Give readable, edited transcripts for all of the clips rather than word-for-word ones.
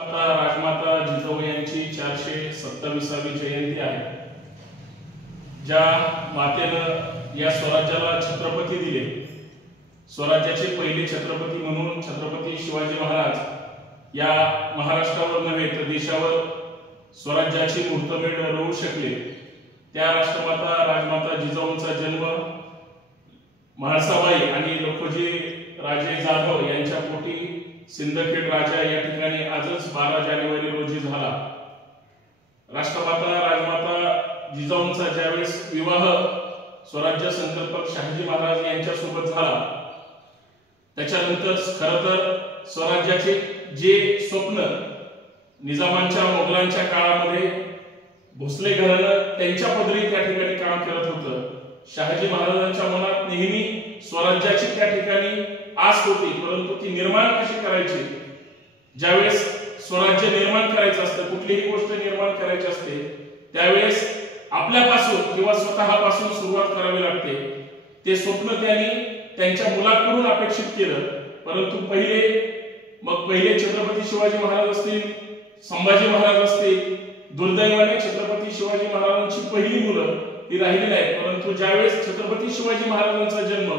आता राजमाता जिजाऊ यांची 427वी जयंती आहे। ज्या मातेनं या स्वराज्याला छत्रपती दिले, स्वराज्याचे पहिले छत्रपती म्हणून छत्रपती शिवाजी महाराज या महाराष्ट्रावर नव्हे तर देशावर स्वराज्याची मुहूर्तमेढ रोवू शकले। त्या राष्ट्रमाता राजमाता जिजाऊंचा जन्म म्हाळसाबाई आणि लखोजी राजे जाधव यांच्या पोटी सिंदखेड राजा या ठिकाणी आजच 12 जानेवारी रोजी झाला। राष्ट्रमाता राजमाता जिजाऊंचा ज्यावेळेस विवाह स्वराज्य संकल्पक शहाजी महाराज यांच्या सोबत झाला, त्याच्यानंतर खरं तर स्वराज्याचे जे स्वप्न निजामांच्या मोगलांच्या काळामध्ये भोसले घराणं त्यांच्या पदरी त्या ठिकाणी काम करत होतं। शहाजी महाराजांच्या मनात नेहमी स्वराज्याची त्या ठिकाणी आस होती, परंतु ती निर्माण कशी करायची। ज्यावेळेस स्वराज्य निर्माण करायचं असतं, कुठलीही गोष्ट निर्माण करायची असते, त्यावेळेस आपल्यापासून किंवा स्वतःपासून सुरुवात करावी लागते। ते स्वप्न त्यांनी त्यांच्या मुलाकडून अपेक्षित केलं, परंतु पहिले छत्रपती शिवाजी महाराज असतील, संभाजी महाराज असतील, दुर्दैवाने छत्रपती शिवाजी महाराजांची पहिली मुलं ती राहिली नाही। परंतु ज्यावेळेस छत्रपती शिवाजी महाराजांचा जन्म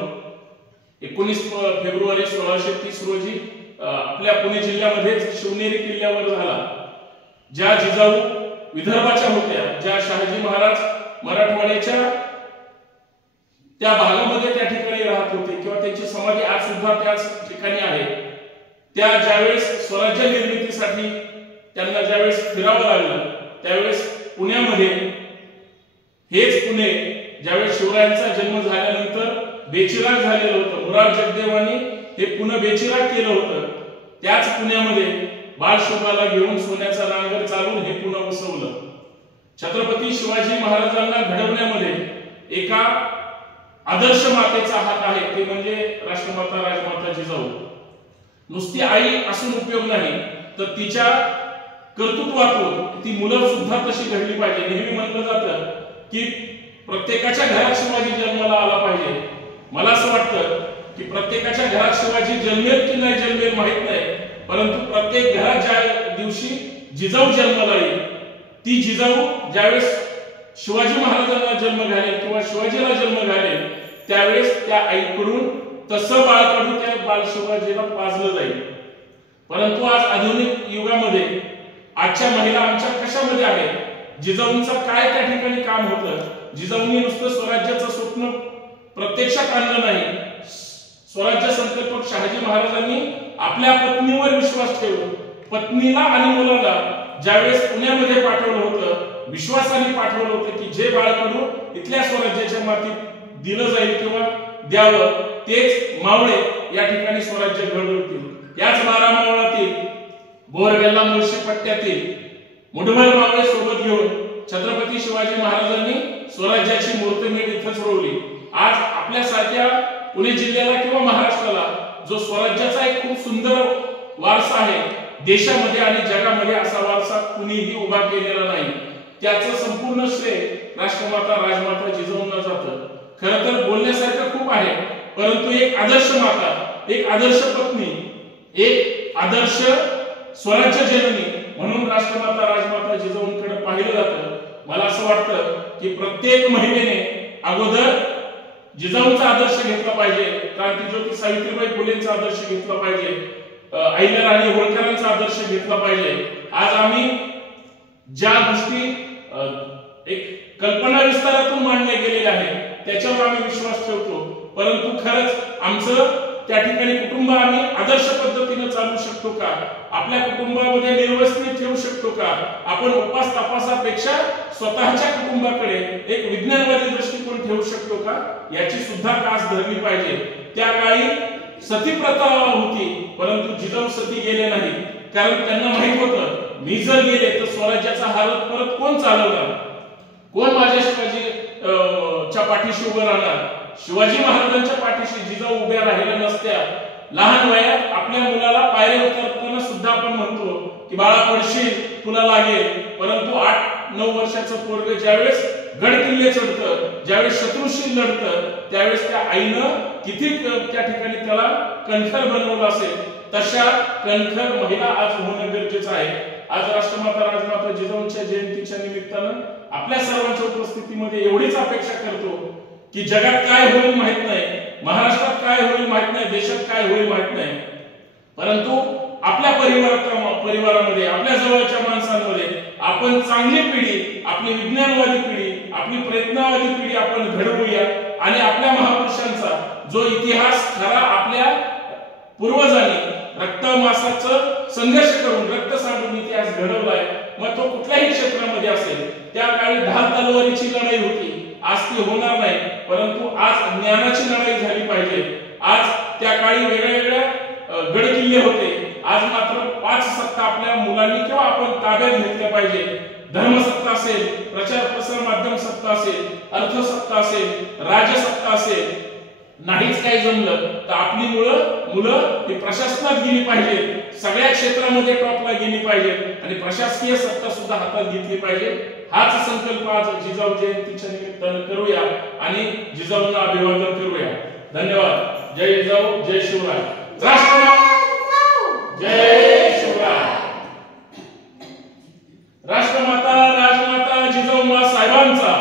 19 फेब्रुवारी 1630 रोजी आपल्या पुणे जिल्ह्यामध्ये शिवनेरी किल्ल्यावर झाला। ज्या जिजाऊ विदर्भाच्या होत्या, ज्या शहाजी महाराज मराठवाड्याच्या त्या भागामध्ये त्या ठिकाणी राहत होते किंवा त्यांची समाधी आज सुद्धा त्याच ठिकाणी आहे, त्या ज्यावेळेस स्वराज्य निर्मितीसाठी त्यांना ज्यावेळेस फिरावं लागलं, त्यावेळेस पुण्यामध्ये हेच पुणे ज्यावेळेस शिवरायांचा जन्म झाल्यानंतर बेचिराग झालेलं होतं, मुरार जगदेवांनी हे पुणे बेचिराग केलं होतं, त्याच पुण्यामध्ये बाळशोभाला घेऊन सोन्याचा नांगर चालून हे पुणे वसवलं। छत्रपती शिवाजी महाराजांना घडवण्यामध्ये एका आदर्श मातेचा हात आहे, ते म्हणजे राष्ट्रमाता राजमाता जिजाऊ। नुसती आई असून उपयोग नाही, तर तिच्या कर्तृत्वातून ती मुलं सुद्धा तशी घडली पाहिजे। नेहमी म्हटलं जातं की प्रत्येकाच्या घरात शिवाजी जन्माला आला पाहिजे। मला असं वाटतं की प्रत्येकाच्या घरात शिवाजी जन्मेल की नाही जन्मेल माहित नाही, परंतु प्रत्येक घरात ज्या दिवशी जिजाऊ जन्माला येईल, ती जिजाऊ ज्यावेळेस शिवाजी महाराजांना जन्म घालेल किंवा शिवाजीला जन्म घालेल, त्यावेळेस त्या आईकडून तसं बाळकडून त्या बाळ शिवाजीला पाजलं जाईल। परंतु आज आधुनिक युगामध्ये आजच्या महिला आमच्या कशामध्ये आहेत, जिजाऊंचं काय त्या ठिकाणी काम होतं। जिजाऊंनी नुसतं स्वराज्याचं स्वप्न प्रत्यक्षात आणलं नाही, स्वराज्य संकल्पक शहाजी महाराजांनी आपल्या पत्नीवर विश्वास ठेवून पत्नीला आणि मुलाला ज्यावेळेस पुण्यामध्ये पाठवलं होतं, विश्वासाने पाठवलं होतं की जे बाळकडू इथल्या स्वराज्याच्या मातीत दिलं जाईल किंवा द्यावं, तेच मावळे या ठिकाणी स्वराज्य घडवतील। याच 12 मावळातील बोरवेल्ला मुळशी पट्ट्यातील मुठभर मावळे सोबत घेऊन छत्रपती शिवाजी महाराजांनी स्वराज्याची मुहूर्तमेढ इथंच रोवली। आज आपल्यासारख्या पुणे जिल्ह्याला किंवा महाराष्ट्राला जो स्वराज्याचा एक खूप सुंदर वारसा आहे, देशामध्ये आणि जगामध्ये असा वारसा कुणीही उभा केलेला नाही, त्याचं संपूर्ण श्रेय राष्ट्रमाता राजमाता जिजाऊंना जातं। खरं तर बोलण्यासारखं खूप आहे, परंतु एक आदर्श माता, एक आदर्श पत्नी, एक आदर्श स्वराज्य जननी म्हणून राष्ट्रमाता राजमाता जिजाऊंकडे पाहिलं जातं। मला असं वाटतं की प्रत्येक महिलेने अगोदर जिजाऊंचा आदर्श घेतला पाहिजे, क्रांतीज्योती सावित्रीबाई फुलेंचा आदर्श घेतला पाहिजे, अहिल्याराणी होळकरांचा आदर्श घेतला पाहिजे। आज आम्ही ज्या गोष्टी एक कल्पना विस्तारातून मांडल्या गेलेल्या आहेत त्याच्यावर आम्ही विश्वास ठेवतो, परंतु खरंच आमचं त्या ठिकाणी कुटुंब आम्ही आदर्श पद्धतीने चालू शकतो का, आपल्या कुटुंबामध्ये निर्वसनी ठेवू शकतो का, आपण उपास तपासापेक्षा स्वतःच्या कुटुंबाकडे एक विज्ञानवादी दृष्टिकोन ठेवू शकतो का, याची सुद्धा कास धरली पाहिजे। त्या काळी सती प्रथा होती, परंतु जिजाऊ सती गेले नाही, कारण त्यांना माहित होतं मी जर गेले तर स्वराज्याचा हालत परत कोण चालवणार, कोण माझ्या शिवाजीच्या पाठीशी उभं राहणार। शिवाजी महाराजांच्या पाठीशी जिजाऊ उभ्या राहिल्या नसत्या, लहान वयात आपल्या मुलाला पायऱ्या उतरताना सुद्धा आपण म्हणतो की बाळा पडशील, तुला लागेल, परंतु 8-9 वर्षाचं पोरग ज्यावेळेस गड किल्ले चढतं, ज्यावेळेस शत्रूशी लढतं, त्यावेळेस त्या आईनं किती त्या ठिकाणी त्याला कणखर बनवलं असेल तशा कणखर महिला आज होणं गरजेचं आहे. आज राष्ट्रमाता राजमाता जिजाऊंच्या जयंतीच्या निमित्तानं आपल्या सर्वांच्या उपस्थितीमध्ये एवढीच अपेक्षा करतो की जगात काय होईल माहित नाही, महाराष्ट्रात काय होईल माहित नाही, देशात काय होईल माहित नाही, परंतु आपल्या परिवारामध्ये आपल्या जवळच्या माणसांमध्ये आपण चांगली पिढी, आपली विज्ञानवादी पिढी, आपली प्रयत्नवादी पिढी आपण घडवूया आणि आपल्या महापुरुषांचा जो इतिहास खरा आपल्या पूर्वजांनी रक्तमासाचं संघर्ष करून रक्त सांडून इतिहास घडवलाय, मग तो कुठल्याही क्षेत्रामध्ये असेल, त्या काळी ढाल तलवारीची लढाई होती, आज ती होणार नाही, परंतु आज ज्ञानाची लढाई झाली पाहिजे. आज त्या काळी वेगवेगळ्या गड किल्ले होते, आज मात्र 5 सत्ता आपल्या मुलांनी किंवा आपण ताब्यात घेतल्या पाहिजे. धर्मसत्ता असेल, प्रचार प्रसार माध्यम सत्ता असेल, अर्थसत्ता असेल, राजसत्ता असेल, नाहीच काही जमलं तर आपली मुलं ही प्रशासनात गेली पाहिजे, सगळ्या क्षेत्रामध्ये टॉपला गेली पाहिजे आणि प्रशासकीय सत्ता सुद्धा हातात घेतली पाहिजे. हाच संकल्प आज जिजाऊ जयंतीच्या निमित्तानं करूया आणि जिजाऊंना अभिवादन करूया. धन्यवाद. जय जिजाऊ, जय शिवराय. राष्ट्रमाता जय शिवराय. राष्ट्रमाता राजमाता जिजाऊ साहेबांचा